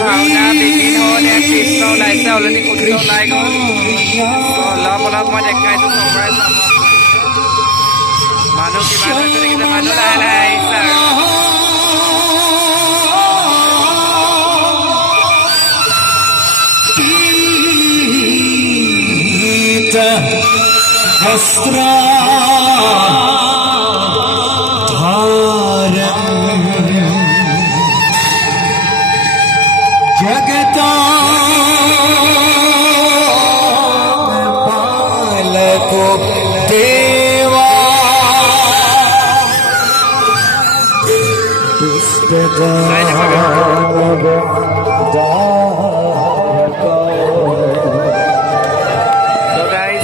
ভাওনা বিগিন হ'ল কৃষ্ণ ওলাইছে অলৰেডি সূৰ্য ওলাই গ'ল অলপ অলপ মই দেখাইছোঁ চবৰে চাব মানুহ কিমান হৈছে দেখিছে মানুহ লাহে লাহে আহিছে हस्रा जगता पालको देवा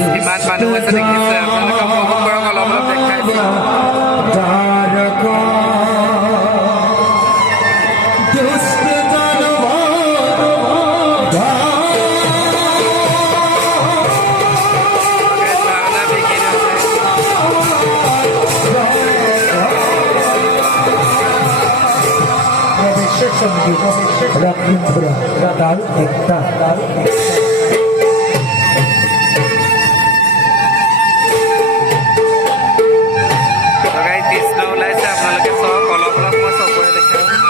কিমান মানুহ আছে দেখিছে আপোনালোকে উপভোগ কৰক অলপ অলপ দেখাইছোঁ কৃষ্ণ ওলাইছে আপোনালোকে চাওক অলপ অলপ মই চবৰে দেখাওঁ